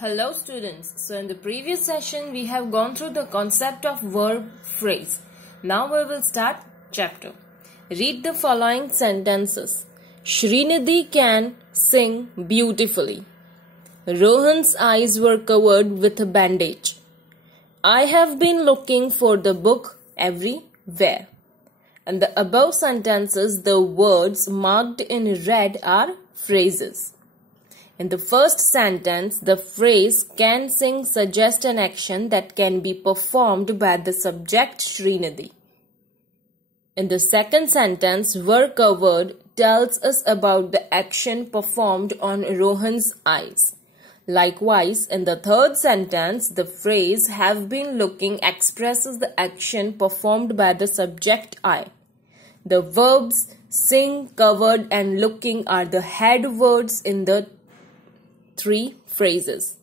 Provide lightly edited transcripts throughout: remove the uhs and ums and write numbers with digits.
Hello students, so in the previous session we have gone through the concept of verb phrase. Now we will start chapter. Read the following sentences. Srinidhi can sing beautifully. Rohan's eyes were covered with a bandage. I have been looking for the book everywhere. And the above sentences, the words marked in red are phrases. In the first sentence, the phrase can sing suggests an action that can be performed by the subject Srinidhi. In the second sentence, were covered tells us about the action performed on Rohan's eyes. Likewise, in the third sentence, the phrase have been looking expresses the action performed by the subject I. The verbs sing, covered and looking are the head words in the three phrases.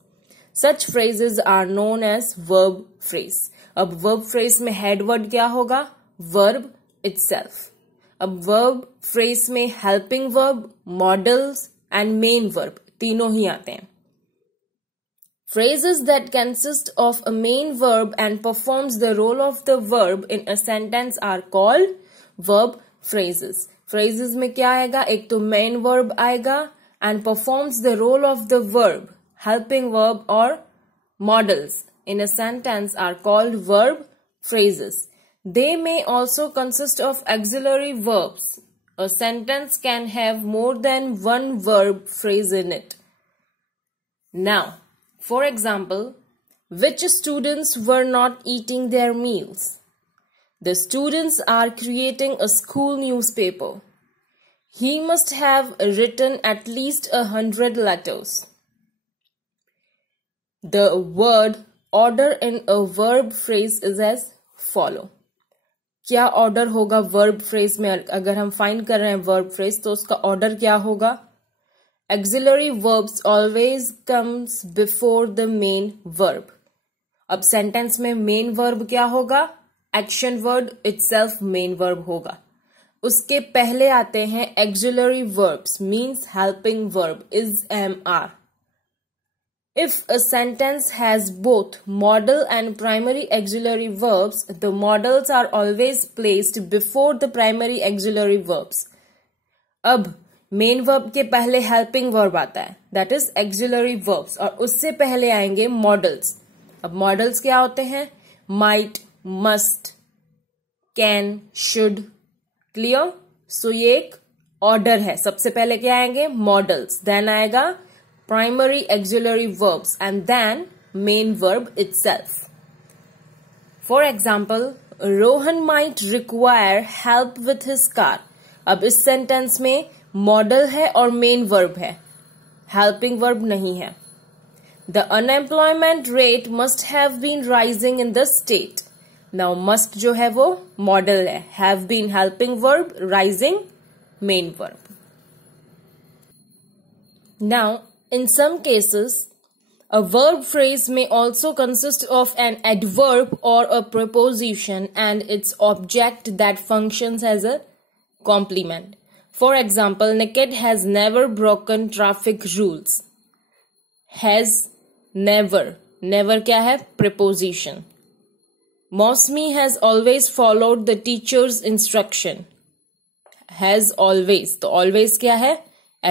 Such phrases are known as verb phrase. अब verb phrase में head word क्या होगा? Verb itself. अब verb phrase में helping verb, modals and main verb तीनों ही आते हैं. Phrases that consist of a main verb and performs the role of the verb in a sentence are called verb phrases. Phrases में क्या आएगा? एक तो main verb आएगा and performs the role of the verb, helping verb or modals in a sentence are called verb phrases. They may also consist of auxiliary verbs. A sentence can have more than one verb phrase in it. Now, for example, which students were not eating their meals? The students are creating a school newspaper. He must have written at least 100 letters. The word order in a verb phrase is as follow. क्या order होगा verb phrase में? अगर हम find कर रहे हैं verb phrase तो उसका order क्या होगा? Auxiliary verbs always comes before the main verb. अब sentence में main verb क्या होगा? Action word itself main verb होगा. उसके पहले आते हैं auxiliary verbs means helping verb is am-are. If a sentence has both modal and primary auxiliary verbs, the modals are always placed before the primary auxiliary verbs. अब main verb के पहले helping verb आता है, that is auxiliary verbs, और उससे पहले आएंगे modals. अब modals क्या होते हैं? Might, must, can, should. Clear? So ये एक ऑर्डर है. सबसे पहले क्या आएंगे? मॉडल्स, देन आएगा primary auxiliary verbs and then main verb itself. For example, Rohan might require help with his car. अब इस सेंटेंस में मॉडल है और मेन वर्ब है, हेल्पिंग वर्ब नहीं है. The unemployment rate must have been rising in the state. Now must जो है वो modal है, have been helping verb, rising main verb. Now in some cases a verb phrase may also consist of an adverb or a preposition and its object that functions as a complement. For example, Niket has never broken traffic rules. Has never, never क्या है? Preposition. Mosmi has always followed the teacher's instruction. Has always. तो always क्या है?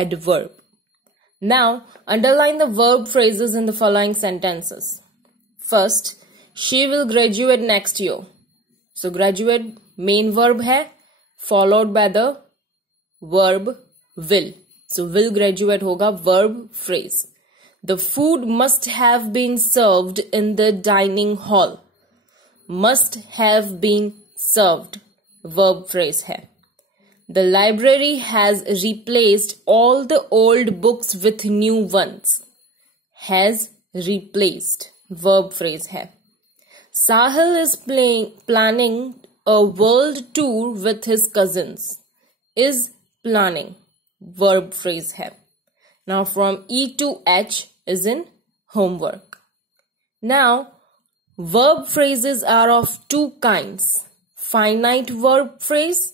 Adverb. Now, underline the verb phrases in the following sentences. First, she will graduate next year. So, graduate main verb है, followed by the verb will. So, will graduate होगा verb phrase. The food must have been served in the dining hall. Must have been served verb phrase है. The library has replaced all the old books with new ones. Has replaced verb phrase है. Sahil is planning a world tour with his cousins. Is planning verb phrase है. Now from E to H is in homework. Now verb phrases are of two kinds: finite verb phrase,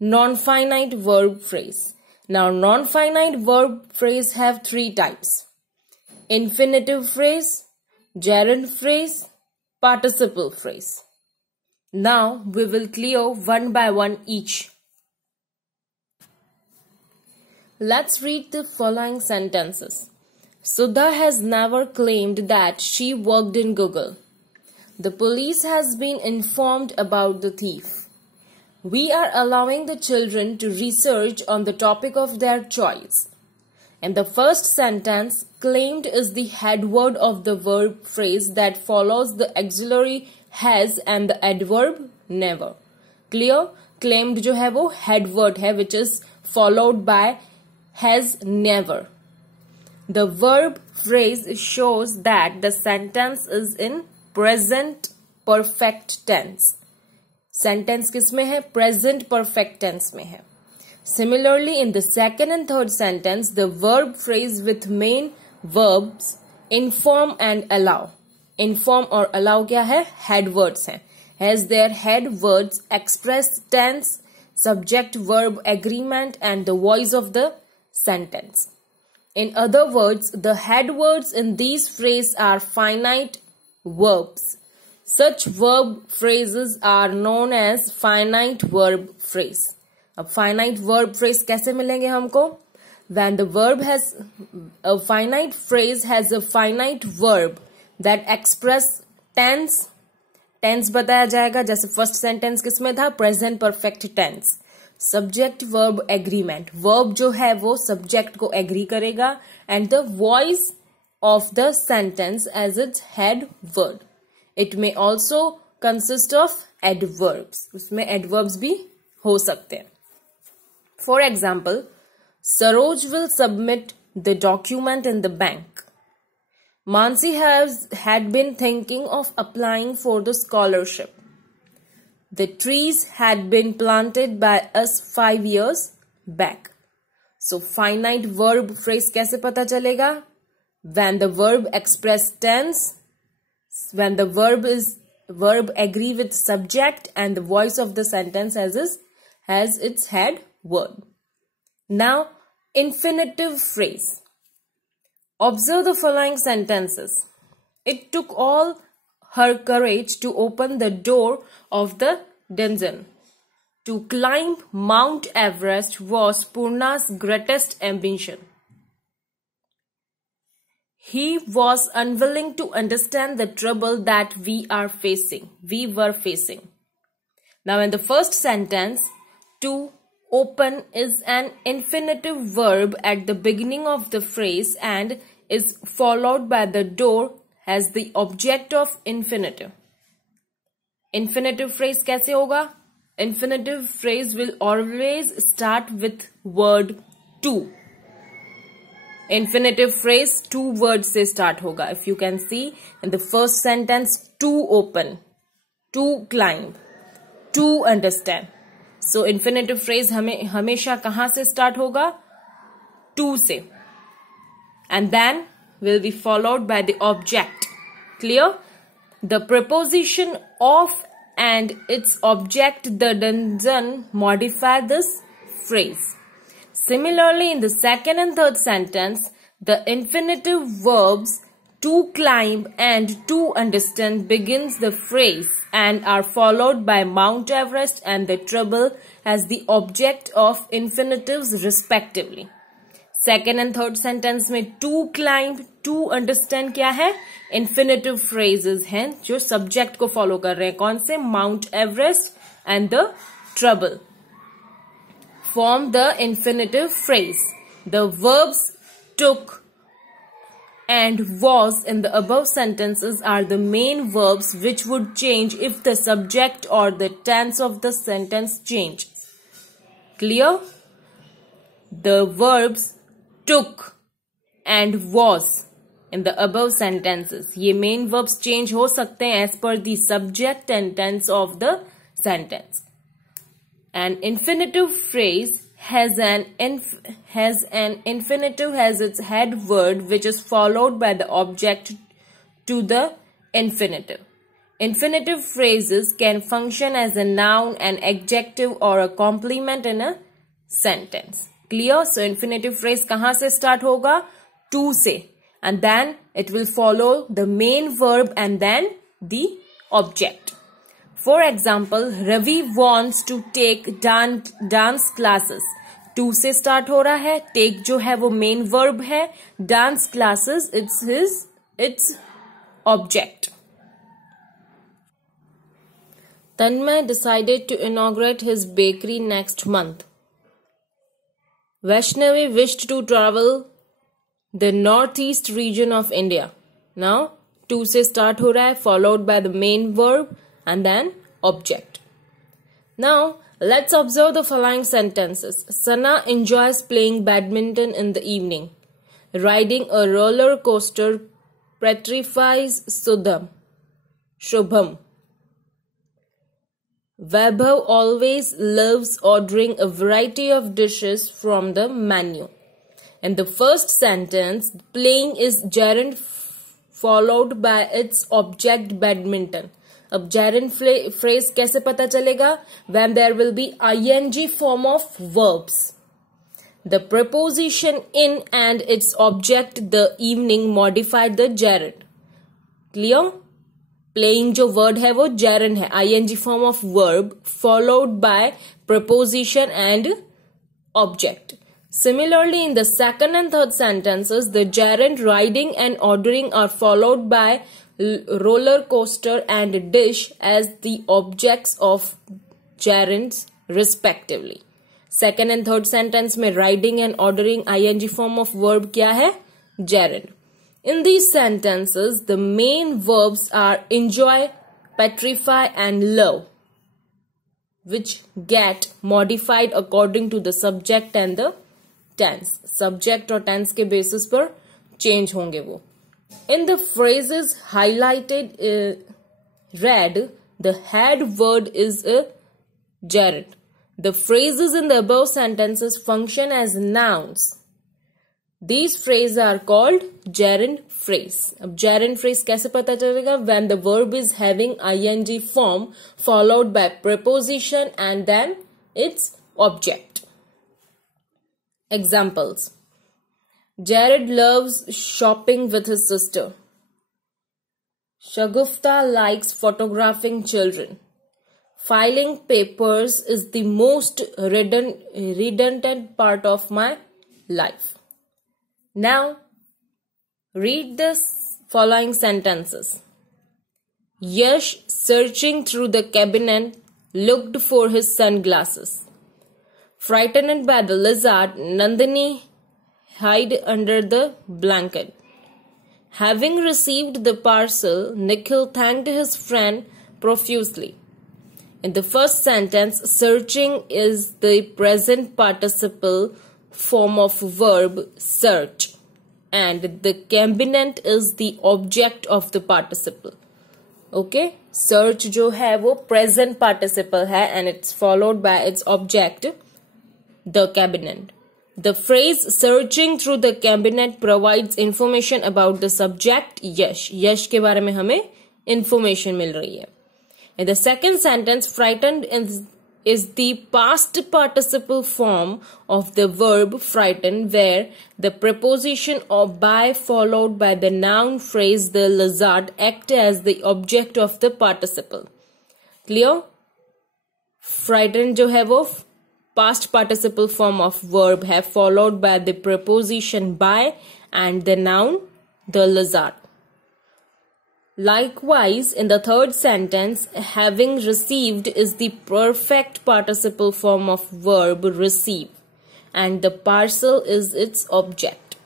non-finite verb phrase. Now non-finite verb phrase have three types: infinitive phrase, gerund phrase, participle phrase. Now we will clear one by one each. Let's read the following sentences. Sudha has never claimed that she worked in Google. The police has been informed about the thief. We are allowing the children to research on the topic of their choice. In the first sentence, claimed is the head word of the verb phrase that follows the auxiliary has and the adverb never. Clear? Claimed जो है वो head word है which is followed by has never. The verb phrase shows that the sentence is in present perfect tense. Sentence किसमें है? Present perfect tense में है. Similarly, in the second and third sentence, the verb phrase with main verbs inform and allow. Inform और allow क्या है? Head words हैं. Has their head words express tense, subject verb agreement and the voice of the sentence. In other words, the head words in these phrases are finite verbs. Such verb phrases are known as finite verb phrase. अब finite verb phrase कैसे मिलेंगे हमको? When the verb has a finite phrase has a finite verb that express tense बताया जाएगा. जैसे first sentence किसमें था? Present perfect tense. Subject verb agreement. Verb जो है वो सब्जेक्ट को एग्री करेगा and the voice of the sentence as its head word. It may also consist of adverbs. उसमें एडवर्ब्स भी हो सकते हैं. For example, Saroj will submit the document in the bank. Mansi had been thinking of applying for the scholarship. The trees had been planted by us 5 years back. So finite verb phrase कैसे पता चलेगा? When the verb express tense, when the verb agree with subject and the voice of the sentence has its head word. Now infinitive phrase. Observe the following sentences. It took all her courage to open the door of the dungeon. To climb Mount Everest was Purna's greatest ambition. He was unwilling to understand the trouble that we were facing. Now in the first sentence, to open is an infinitive verb at the beginning of the phrase and is followed by the door as the object of infinitive. Infinitive phrase कैसे होगा? Infinitive phrase will always start with word to. Infinitive phrase two words से start होगा. If you can see in the first sentence, to open, to climb, to understand. So infinitive phrase हमेशा कहाँ से start होगा? To से. And then will be followed by the object. Clear? The preposition of and its object, the dungeon, modify this phrase. Similarly, in the second and third sentence, the infinitive verbs to climb and to understand begins the phrase and are followed by Mount Everest and the trouble as the object of infinitives respectively. Second and third sentence में to climb, to understand क्या है? Infinitive phrases हैं जो subject को follow कर रहे हैं. कौन से? Mount Everest and the trouble form the infinitive phrase. The verbs took and was in the above sentences are the main verbs which would change if the subject or the tense of the sentence changes. Clear? The verbs took and was in the above sentences, ये main verbs change हो सकते हैं as per the subject and tense of the sentence. An infinitive phrase has an infinitive has its head word which is followed by the object to the infinitive. Infinitive phrases can function as a noun, an adjective or a complement in a sentence. Clear? So infinitive phrase कहाँ से start होगा? To से. and then it will follow the main verb and then the object. For example, Ravi wants to take dance classes. To से start हो रहा है. Take जो है वो main verb है. Dance classes, it's object. Tanmay decided to inaugurate his bakery next month. Vaishnavi wished to travel the northeast region of India. Now, to से start हो रहा है, followed by the main verb and then object. Now, let's observe the following sentences. Sana enjoys playing badminton in the evening. Riding a roller coaster petrifies Shubham. Vaibhav always loves ordering a variety of dishes from the menu. In the first sentence, playing is gerund followed by its object badminton. अब gerund phrase कैसे पता चलेगा? When there will be ing form of verbs. The preposition in and its object the evening modified the gerund. Clear? Playing जो word है वो gerund है, ing form of verb followed by preposition and object. Similarly, in the second and third sentences, the gerund riding and ordering are followed by roller coaster and dish as the objects of gerunds respectively. Second and third sentence में riding and ordering ing form of verb क्या है? Gerund. In these sentences, the main verbs are enjoy, petrify and love, which get modified according to the subject and the tense. Subject और tense के basis पर change होंगे वो. In the phrases highlighted red, the head word is a gerund. The phrases in the above sentences function as nouns. These phrases are called gerund phrase. अब gerund phrase कैसे पता चलेगा? When the verb is having ing form followed by preposition and then its object. Examples. Jared loves shopping with his sister. Shagufta likes photographing children. Filing papers is the most redundant part of my life. Now, read the following sentences. Yash, searching through the cabinet, looked for his sunglasses. Frightened by the lizard, Nandini hid under the blanket. Having received the parcel, Nikhil thanked his friend profusely. In the first sentence, searching is the present participle form of verb search and the cabinet is the object of the participle. Okay, search जो है वो present participle है and it's followed by its object, the cabinet. The phrase searching through the cabinet provides information about the subject Yash. Yash के बारे में हमें information मिल रही है. In the second sentence, frightened is the past participle form of the verb frighten, where the preposition of by followed by the noun phrase the lizard act as the object of the participle. Clear? Frightened जो है वो past participle form of verb है followed by the preposition by and the noun the lizard. Likewise, in the third sentence, having received is the perfect participle form of verb receive and the parcel is its object.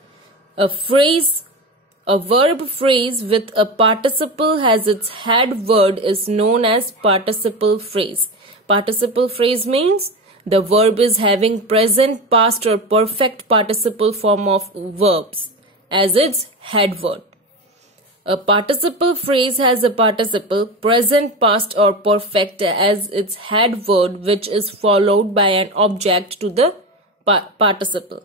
A verb phrase with a participle as its head word is known as participle phrase. Participle phrase means the verb is having present, past or perfect participle form of verbs as its head word. A participle phrase has a participle, present, past or perfect as its head word which is followed by an object to the participle.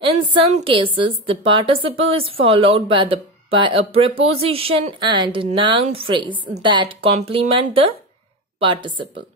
In some cases, the participle is followed by a preposition and noun phrase that complement the participle.